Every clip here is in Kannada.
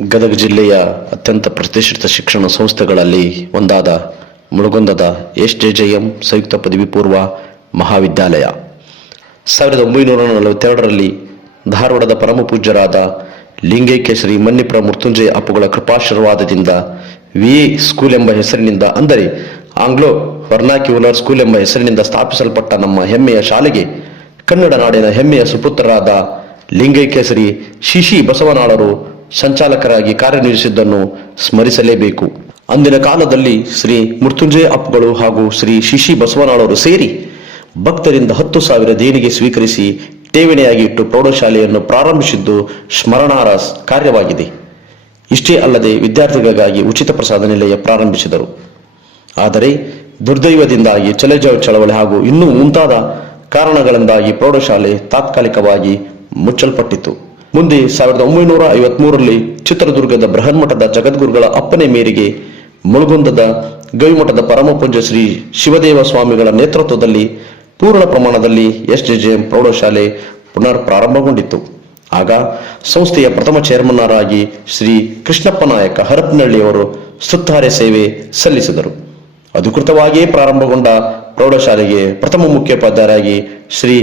ಗದಗ ಜಿಲ್ಲೆಯ ಅತ್ಯಂತ ಪ್ರತಿಷ್ಠಿತ ಶಿಕ್ಷಣ ಸಂಸ್ಥೆಗಳಲ್ಲಿ ಒಂದಾದ ಮುಳುಗುಂದದ ಎಸ್ ಜೆ ಜೆ ಎಂ ಸಂಯುಕ್ತ ಪದವಿ ಪೂರ್ವ ಮಹಾವಿದ್ಯಾಲಯ. ಸಾವಿರದ ಒಂಬೈನೂರ ನಲವತ್ತೆರಡರಲ್ಲಿ ಧಾರವಾಡದ ಪರಮ ಪೂಜ್ಯರಾದ ಲಿಂಗೈಕ್ಯ ಶ್ರೀ ಮನ್ನಿಪುರ ಮೃತ್ಯುಂಜಯ ಅಪ್ಪುಗಳ ಕೃಪಾಶೀರ್ವಾದದಿಂದ ವಿ ಸ್ಕೂಲ್ ಎಂಬ ಹೆಸರಿನಿಂದ ಅಂದರೆ ಆಂಗ್ಲೋ ವರ್ನಾಕ್ಯುಲರ್ ಸ್ಕೂಲ್ ಎಂಬ ಹೆಸರಿನಿಂದ ಸ್ಥಾಪಿಸಲ್ಪಟ್ಟ ನಮ್ಮ ಹೆಮ್ಮೆಯ ಶಾಲೆಗೆ ಕನ್ನಡ ನಾಡಿನ ಹೆಮ್ಮೆಯ ಸುಪುತ್ರರಾದ ಲಿಂಗೈಕ್ಯ ಶಿಶಿ ಬಸವನಾಳರು ಸಂಚಾಲಕರಾಗಿ ಕಾರ್ಯನಿರ್ವಹಿಸಿದ್ದನ್ನು ಸ್ಮರಿಸಲೇಬೇಕು. ಅಂದಿನ ಕಾಲದಲ್ಲಿ ಶ್ರೀ ಮೃತ್ಯುಂಜಯ ಅಪ್ಪುಗಳು ಹಾಗೂ ಶ್ರೀ ಶಿಶಿ ಬಸವನಾಳವರು ಸೇರಿ ಭಕ್ತರಿಂದ ಹತ್ತು ಸಾವಿರ ದೇಣಿಗೆ ಸ್ವೀಕರಿಸಿ ಠೇವಣಿಯಾಗಿ ಇಟ್ಟು ಪ್ರೌಢಶಾಲೆಯನ್ನು ಪ್ರಾರಂಭಿಸಿದ್ದು ಸ್ಮರಣಾರ ಕಾರ್ಯವಾಗಿದೆ. ಇಷ್ಟೇ ಅಲ್ಲದೆ ವಿದ್ಯಾರ್ಥಿಗಳಿಗಾಗಿ ಉಚಿತ ಪ್ರಸಾದ ನಿಲಯ ಪ್ರಾರಂಭಿಸಿದರು. ಆದರೆ ದುರ್ದೈವದಿಂದಾಗಿ ಚಲೆಜಾವ್ ಚಳವಳಿ ಹಾಗೂ ಇನ್ನೂ ಮುಂತಾದ ಕಾರಣಗಳಿಂದಾಗಿ ಪ್ರೌಢಶಾಲೆ ತಾತ್ಕಾಲಿಕವಾಗಿ ಮುಚ್ಚಲ್ಪಟ್ಟಿತು ಮುಂದೆ ಸಾವಿರದ ಒಂಬೈನೂರ ಐವತ್ಮೂರರಲ್ಲಿ ಚಿತ್ರದುರ್ಗದ ಬೃಹನ್ಮಠದ ಜಗದ್ಗುರುಗಳ ಅಪ್ಪನೆ ಮೇರೆಗೆ ಮುಳುಗುಂದದ ಗವಿಮಠದ ಪರಮಪೂಜ್ಯ ಶ್ರೀ ಶಿವದೇವ ಸ್ವಾಮಿಗಳ ನೇತೃತ್ವದಲ್ಲಿ ಪೂರ್ಣ ಪ್ರಮಾಣದಲ್ಲಿ ಎಸ್ ಜೆ ಪ್ರೌಢಶಾಲೆ ಪುನರ್ ಪ್ರಾರಂಭಗೊಂಡಿತ್ತು. ಆಗ ಸಂಸ್ಥೆಯ ಪ್ರಥಮ ಚೇರ್ಮನ್ನರಾಗಿ ಶ್ರೀ ಕೃಷ್ಣಪ್ಪ ನಾಯಕ ಹರಪನಹಳ್ಳಿಯವರು ಸುತ್ತಾರೆ ಸೇವೆ ಸಲ್ಲಿಸಿದರು. ಅಧಿಕೃತವಾಗಿಯೇ ಪ್ರಾರಂಭಗೊಂಡ ಪ್ರೌಢಶಾಲೆಗೆ ಪ್ರಥಮ ಮುಖ್ಯೋಪಾಧ್ಯಾಯರಾಗಿ ಶ್ರೀ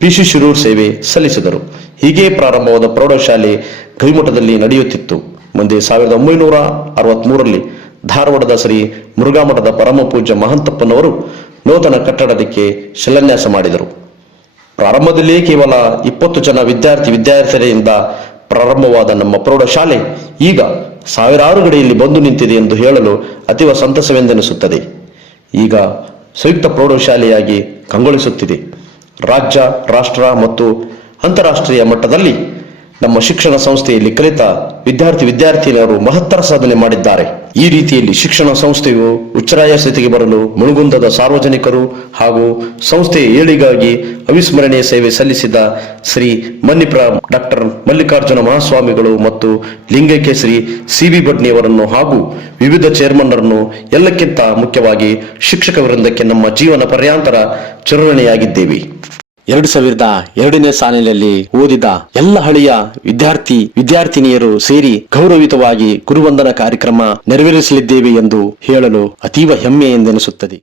ಪಿ ಸಿ ಶಿರೂರ್ ಸೇವೆ ಸಲ್ಲಿಸಿದರು. ಹೀಗೆ ಪ್ರಾರಂಭವಾದ ಪ್ರೌಢಶಾಲೆ ಕೈಮಠದಲ್ಲಿ ನಡೆಯುತ್ತಿತ್ತು. ಮುಂದೆ ಸಾವಿರದ ಒಂಬೈನೂರ ಅರವತ್ಮೂರರಲ್ಲಿ ಧಾರವಾಡದ ಶ್ರೀ ಮುರುಘಾಮಠದ ಪರಮಪೂಜ್ಯ ಮಹಂತಪ್ಪನವರು ನೂತನ ಕಟ್ಟಡಕ್ಕೆ ಶಿಲಾನ್ಯಾಸ ಮಾಡಿದರು. ಪ್ರಾರಂಭದಲ್ಲಿಯೇ ಕೇವಲ ಇಪ್ಪತ್ತು ಜನ ವಿದ್ಯಾರ್ಥಿ ವಿದ್ಯಾರ್ಥಿನಿಯಿಂದ ಪ್ರಾರಂಭವಾದ ನಮ್ಮ ಪ್ರೌಢಶಾಲೆ ಈಗ ಸಾವಿರಾರು ಗಡಿಯಲ್ಲಿ ಬಂದು ನಿಂತಿದೆ ಎಂದು ಹೇಳಲು ಅತೀವ ಸಂತಸವೆಂದೆನಿಸುತ್ತದೆ. ಈಗ ಸಂಯುಕ್ತ ಪ್ರೌಢಶಾಲೆಯಾಗಿ ಕಂಗೊಳಿಸುತ್ತಿದೆ. ರಾಜ್ಯ ರಾಷ್ಟ್ರ ಮತ್ತು ಅಂತಾರಾಷ್ಟ್ರೀಯ ಮಟ್ಟದಲ್ಲಿ ನಮ್ಮ ಶಿಕ್ಷಣ ಸಂಸ್ಥೆಯಲ್ಲಿ ಕಲಿತ ವಿದ್ಯಾರ್ಥಿ ವಿದ್ಯಾರ್ಥಿನಿಯರು ಮಹತ್ತರ ಸಾಧನೆ ಮಾಡಿದ್ದಾರೆ. ಈ ರೀತಿಯಲ್ಲಿ ಶಿಕ್ಷಣ ಸಂಸ್ಥೆಯು ಉಚ್ಚರಾಯ ಸ್ಥಿತಿಗೆ ಬರಲು ಮುಳುಗುಂದದ ಸಾರ್ವಜನಿಕರು ಹಾಗೂ ಸಂಸ್ಥೆಯ ಏಳಿಗಾಗಿ ಅವಿಸ್ಮರಣೀಯ ಸೇವೆ ಸಲ್ಲಿಸಿದ ಶ್ರೀ ಮನ್ನಿಪ್ರ ಡಾಕ್ಟರ್ ಮಲ್ಲಿಕಾರ್ಜುನ ಮಹಾಸ್ವಾಮಿಗಳು ಮತ್ತು ಲಿಂಗೈಕ್ಯ ಶ್ರೀ ಸಿ ಬಿ ಬಡ್ನಿಯವರನ್ನು ಹಾಗೂ ವಿವಿಧ ಚೇರ್ಮನ್ನರನ್ನು ಎಲ್ಲಕ್ಕಿಂತ ಮುಖ್ಯವಾಗಿ ಶಿಕ್ಷಕ ವೃಂದಕ್ಕೆ ನಮ್ಮ ಜೀವನ ಪರ್ಯಾಂತರ ಚಿರಋಣಿಯಾಗಿದ್ದೇವೆ ಎರಡು ಸಾವಿರದ ಎರಡನೇ ಸಾಲಿನಲ್ಲಿ ಓದಿದ ಎಲ್ಲ ಹಳೆಯ ವಿದ್ಯಾರ್ಥಿ, ವಿದ್ಯಾರ್ಥಿನಿಯರು ಸೇರಿ ಗೌರವಿತವಾಗಿ ಗುರುವಂದನ ಕಾರ್ಯಕ್ರಮ ನೆರವೇರಿಸಲಿದ್ದೇವೆ ಎಂದು ಹೇಳಲು ಅತೀವ ಹೆಮ್ಮೆ ಎಂದೆನಿಸುತ್ತದೆ